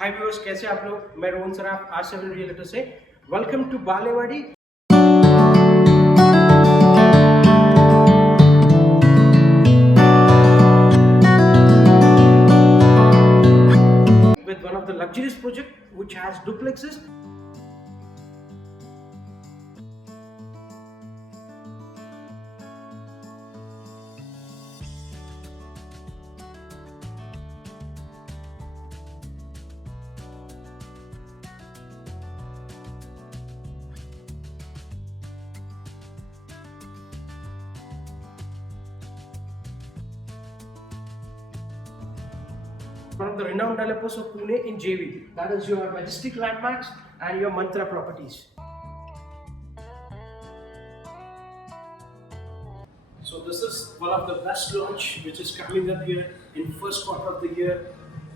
हाय viewers, कैसे आप लोग। मैं रोहन सराफ R7 रियल्टर से। Welcome to Balewadi. With one of the luxurious project which has duplexes. One of the renowned developers of Pune in JV. That is your Majestic Landmarks and your Mantra Properties. So this is one of the best launch which is coming up here in first quarter of the year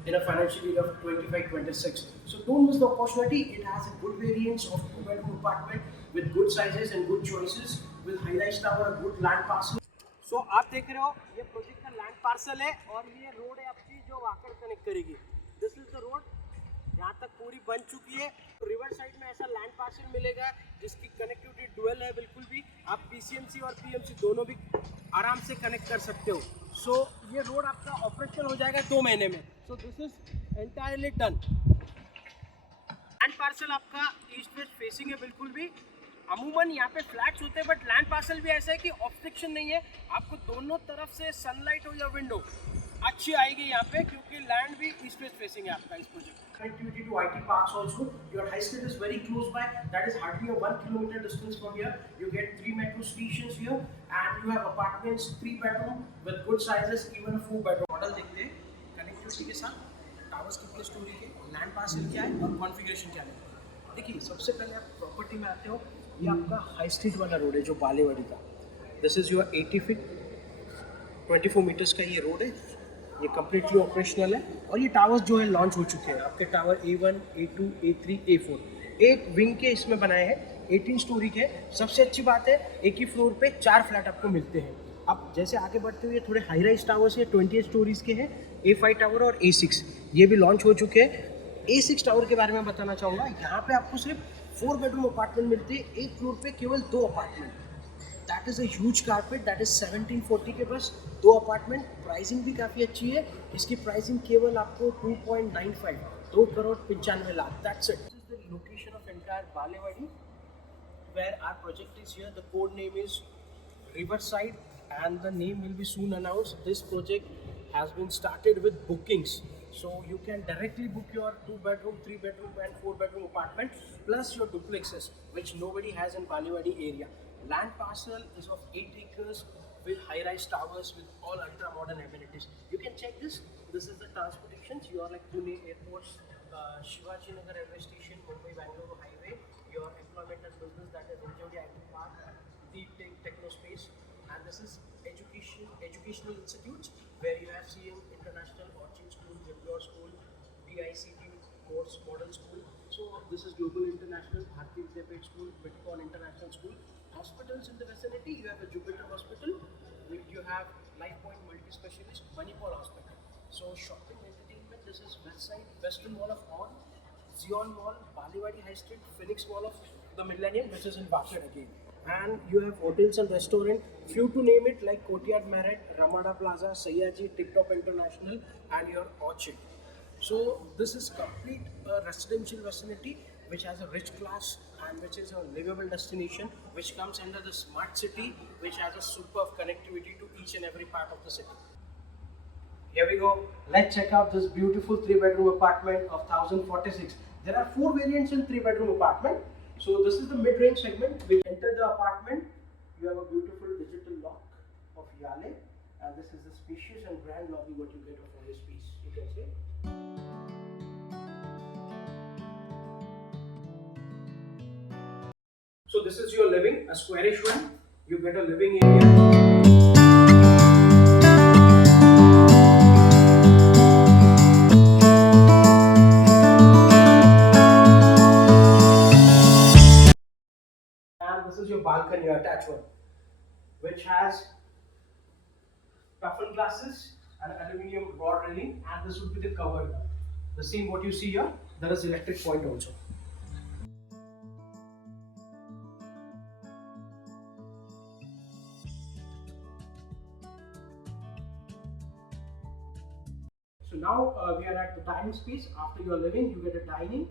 in a financial year of 25-26. So don't miss the opportunity. It has a good variance of 2-bedroom apartment with good sizes and good choices with high-rise tower, a good land parcel. So आप देख रहे हो ये project का land parcel है और ये road है आपकी जो वाकड़ कनेक्ट करेगी। दिस इज द रोड, यहाँ तक पूरी बन चुकी है। रिवर साइड में ऐसा लैंड पार्सल मिलेगा जिसकी कनेक्टिविटी डुअल है। बिल्कुल भी आप पीसीएमसी और पीएमसी दोनों भी आराम से कनेक्ट कर सकते हो। सो ये रोड आपका ऑपरेशनल हो जाएगा 2 महीने में। So this is entirely done. Land parcel आपका ईस्ट वेस्ट फेसिंग है। बिल्कुल भी अमूमन यहाँ पे फ्लैट्स होते हैं बट लैंड पार्सल भी ऐसा है कि ऑब्स्ट्रक्शन नहीं है। आपको दोनों तरफ से सनलाइट हो या विंडो अच्छी आएगी यहाँ पे, क्योंकि लैंड भी ईस्ट वेस्ट फेसिंग है आपका इस project. Connectivity to IT parks also. Your high street is very close by. That is hardly a 1 kilometer distance from here. You get 3 metro stations here, and you have apartments 3 bedroom with good sizes, even a 4 bedroom. Model देखते हैं connectivity के साथ, towers कितने story के, land parcel क्या है और configuration क्या है। देखिए सबसे पहले आप प्रॉपर्टी में आते हो। ये आपका हाई स्ट्रीट वाला रोड है जो बालेवाड़ी का। This is your 80 feet 24 meters का ये रोड है। ये कम्प्लीटली ऑपरेशनल है और ये टावर्स जो है लॉन्च हो चुके हैं। आपके tower A1, A2, A3, A4 एक विंग के इसमें बनाए हैं, 18 स्टोरी के। सबसे अच्छी बात है एक ही फ्लोर पे 4 फ्लैट आपको मिलते हैं। अब जैसे आगे बढ़ते हुए थोड़े हाई राइज टावर्स ये 28 स्टोरीज के हैं। A5 टावर और A6 ये भी लॉन्च हो चुके हैं। A6 टावर के बारे में बताना चाहूँगा। यहाँ पे आपको सिर्फ 4 बेडरूम अपार्टमेंट मिलते हैं। एक फ्लोर पे केवल 2 apartment. That is a huge carpet. That is 1740 के बस 2 अपार्टमेंट। प्राइसिंग भी काफ़ी अच्छी है। इसकी प्राइसिंग केवल आपको 2.95 2 crore 95 lakh. That's it. This is the location of entire Balewadi where our project is here. The code name is Riverside and the name will be soon announced. This project has been started with bookings. So you can directly book your 2 bedroom, 3 bedroom and 4 bedroom apartment plus your duplexes which nobody has in Balewadi area. Land parcel is of 8 acres with high-rise towers with all ultra-modern amenities. You can check this. This is the transportations. You are like Pune airports, Shivaji Nagar railway station, Mumbai Bangalore highway. Your employment and business, that is India IT Park, Deep Techno Space, and this is educational institutes where you have CM International, Orchid School, Jimdor School, DICT Course Model School. So this is Global International, Bharati Vidyapet School, Bitcoin International School. Hospitals in the vicinity, you have a Jupiter Hospital, you have Life Point Multi Specialist, Manipal Hospital. So shopping, entertainment, this is West Side, Western Wall of On, Zion Mall, Balewadi High Street, Phoenix Mall of the Millennium, which is in Bakad again. And you have hotels and restaurants, few to name it, like Courtyard Marriott, Ramada Plaza, Sayaji, TikTok International, and your Orchid. So this is complete residential vicinity which has a rich class and which is a livable destination which comes under the smart city which has a superb connectivity to each and every part of the city. Here we go. Let's check out this beautiful 3-bedroom apartment of 1046. There are 4 variants in 3-bedroom apartment. So this is the mid-range segment. We enter the apartment. You have a beautiful digital lock of Yale, and this is the spacious and grand lobby what you get of this piece. You can see. So this is your living, a squarish one. You get a living area. This is your balcony attached one, which has toughened glasses and aluminium rod railing, and this would be the covered one. The same what you see here, there is electric point also. So now we are at the dining space. After you are living, you get a dining.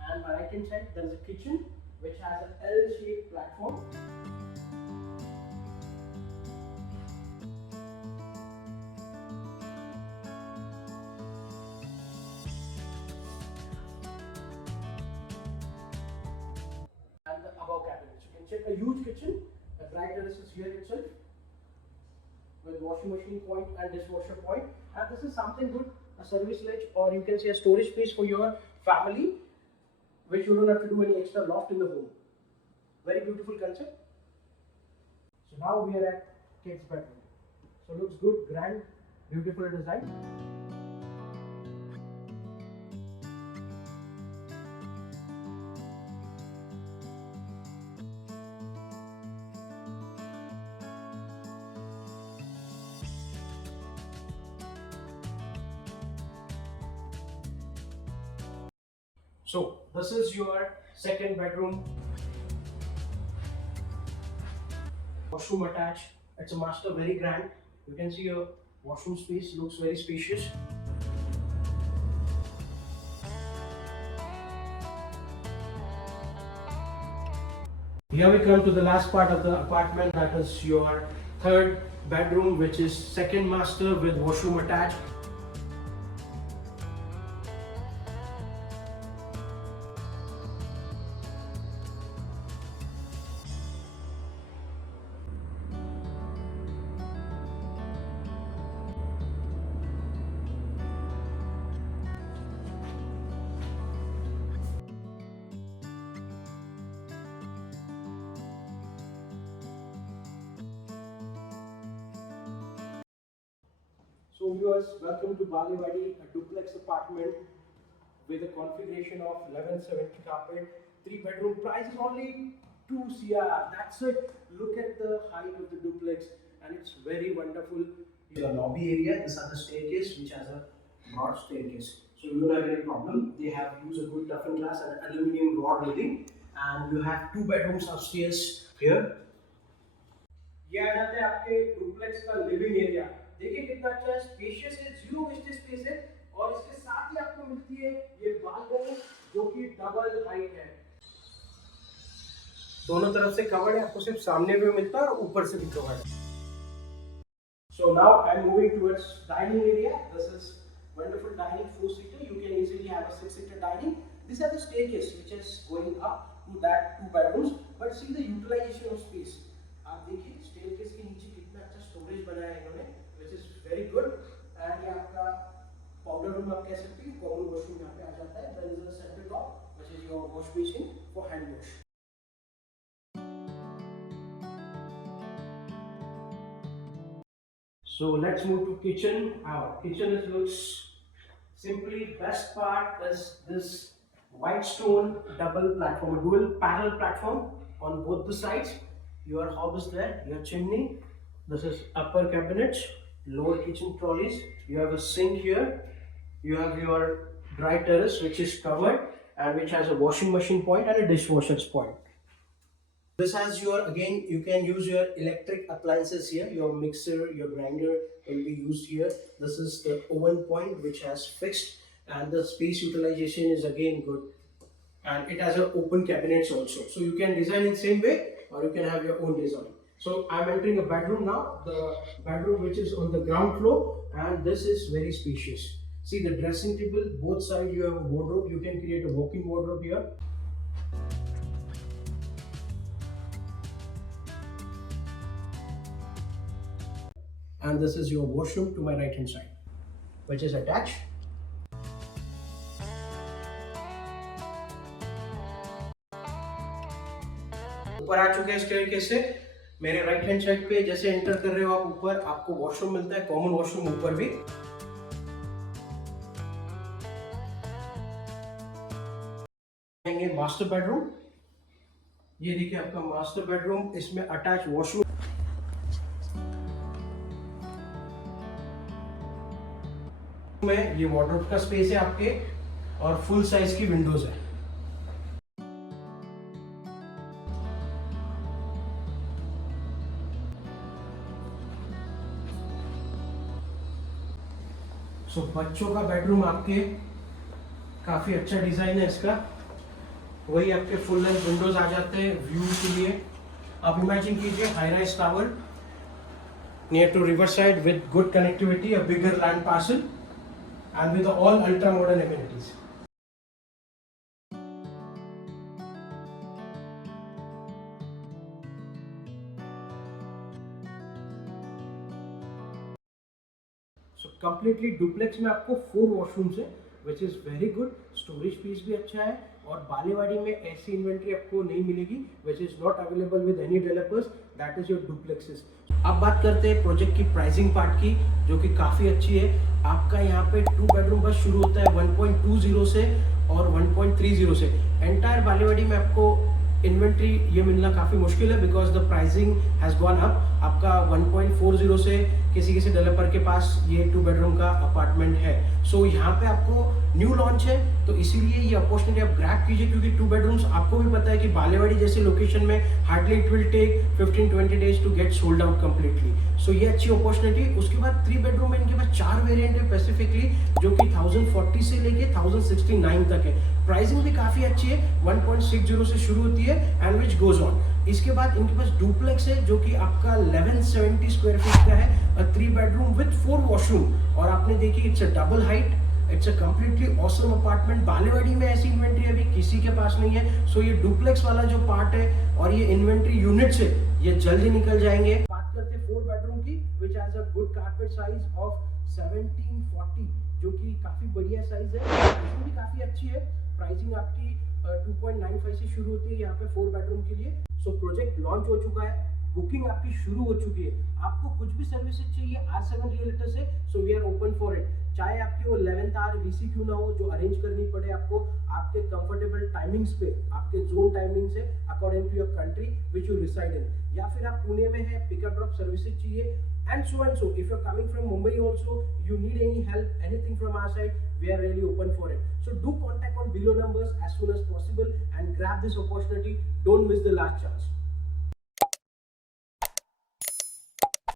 And my right hand side, there is a kitchen which has an L-shaped platform. And the above cabinets. You can check a huge kitchen. The dry terrace is here itself with washing machine point and dishwasher point. And this is something good, a service ledge, or you can say a storage space for your family, which you don't have to do any extra loft in the home. Very beautiful concept. So now we are at kids bedroom. So looks good, grand, beautiful design. So this is your second bedroom. Washroom attached. It's a master, very grand. You can see your washroom space looks very spacious. Here we come to the last part of the apartment, that is your third bedroom, which is second master with washroom attached. So viewers, welcome to Balewadi, a duplex apartment with a configuration of 1170 carpet, 3-bedroom. Price is only 2 CR. That's it. Look at the height of the duplex, and it's very wonderful. The lobby area. This is the staircase, which has a broad staircase. So you don't have any problem. They have used a good toughened glass and aluminium rod rating, and you have 2 bedrooms upstairs here. ये आ जाते हैं आपके duplex का living area. देखिए कितना अच्छा spacious है, zero wastage space है, और इसके साथ ही आपको मिलती है ये बालकनी जो कि डबल हाइट है. दोनों तरफ से कवर्ड है, आपको सिर्फ सामने भी मिलता है और ऊपर से भी कवर्ड है. So now I'm moving towards dining area. This is wonderful dining, 4-seater. You can easily have a 6-seater dining. This has a staircase which is going up to that 2 bedrooms. But see the utilization of space. आप देखिए staircase के नीचे कितना अच्छा storage बनाया है इन्होंने, which is very good. And ये आपका पाउडर रूम आप कह सकते हैं, कॉमन वॉशरूम यहाँ पे आ जाता है. There is a center top which is your wash basin for hand wash. So let's move to kitchen. Our kitchen looks simply. Best part is this white stone double platform, dual panel platform on both the sides. Your hob is there, your chimney. This is upper cabinets, lower kitchen trolleys. You have a sink here. You have your dry terrace which is covered and which has a washing machine point and a dishwasher's point. This has your, again, you can use your electric appliances here. Your mixer, your grinder will be used here. This is the oven point which has fixed, and the space utilization is again good. And it has an open cabinets also. So you can design in same way, or you can have your own design. So I'm entering a bedroom now. The bedroom which is on the ground floor, and this is very spacious. See the dressing table, both sides you have a wardrobe. You can create a walk-in wardrobe here. And this is your washroom to my right hand side, which is attached. ऊपर आ चुके हैं staircase से. मेरे right hand side पे जैसे enter कर रहे हो आप ऊपर, आपको वॉशरूम मिलता है, कॉमन वॉशरूम ऊपर भी. Master bedroom. ये देखिए आपका मास्टर बेडरूम, इसमें अटैच वॉशरूम. में ये वार्डरोब का स्पेस है आपके और फुल साइज की विंडोज है। सो बच्चों का बेडरूम आपके काफी अच्छा डिजाइन है इसका, वही आपके फुल लेंथ विंडोज आ जाते हैं व्यू के लिए। आप इमेजिन कीजिए high rise tower near to riverside with good connectivity, a bigger land parcel and with all ultra modern amenities. So completely duplex में आपको 4 washrooms है which is very good, storage space भी अच्छा है और बालेवाड़ी में ऐसी इन्वेंट्री आपको नहीं मिलेगी which is not available with any developers, that is your duplexes. अब बात करते हैं प्रोजेक्ट की प्राइसिंग पार्ट की, जो कि काफ़ी अच्छी है। आपका यहाँ पे 2 बेडरूम बस शुरू होता है 1.20 से और 1.30 से। एंटायर बालेवाड़ी में आपको इन्वेंट्री ये मिलना काफ़ी मुश्किल है because the pricing has gone up. आपका 1.40 से किसी डेवलपर के पास ये 2 बेडरूम का अपार्टमेंट है। सो यहाँ पे आपको न्यू लॉन्च है तो इसीलिए ये अपॉर्चुनिटी आप ग्रैब कीजिए, क्योंकि 2 बेडरूम्स आपको भी पता है कि बालेवाड़ी जैसे लोकेशन में hardly it will take 15-20 days to get sold out completely. So ये अच्छी अपॉर्चुनिटी। उसके बाद 3 बेडरूम में इनके पास 4 वेरिएंट है स्पेसिफिकली, जो कि 1040 से लेके 1069 तक है। प्राइसिंग भी काफ़ी अच्छी है, 1.60 से शुरू होती है एंड विच गोज ऑन। इसके बाद इनके पास डुप्लेक्स है जो कि आपका 1170 स्क्वायर फीट का है, 3 बेडरूम विद 4 वॉशरूम। और आपने देखी it's a double height, it's a completely awesome apartment. Balewadi में ऐसी इन्वेंट्री अभी किसी के पास नहीं है। सो ये डुप्लेक्स वाला जो पार्ट है और ये इन्वेंट्री यूनिट्स है ये जल्दी निकल जाएंगे। बात करते हैं 4 बेडरूम की which has a good carpet size of 1740, जो कि काफी बढ़िया साइज है। प्राइसिंग भी काफी अच्छी है, प्राइसिंग आपकी 2.95 से शुरू होती है यहाँ पे 4 बेडरूम के लिए। सो प्रोजेक्ट लॉन्च हो चुका है, बुकिंग आपकी शुरू हो चुकी है। आपको कुछ भी सर्विसेज चाहिए R7 रियल्टर से, so we are open for it. चाहे आपकी वो 11th आवर VC क्यों ना हो जो अरेंज करनी पड़े आपको आपके कंफर्टेबल टाइमिंग्स पे, आपके जोन टाइमिंग से according to your country which you reside in, या फिर आप पुणे में है पिकअप ड्रॉप सर्विसेज चाहिए and so if you're coming from Mumbai also, you need any help, anything from our side, we are really open for it. So do contact on below numbers as soon as possible and grab this opportunity. Don't miss the last chance.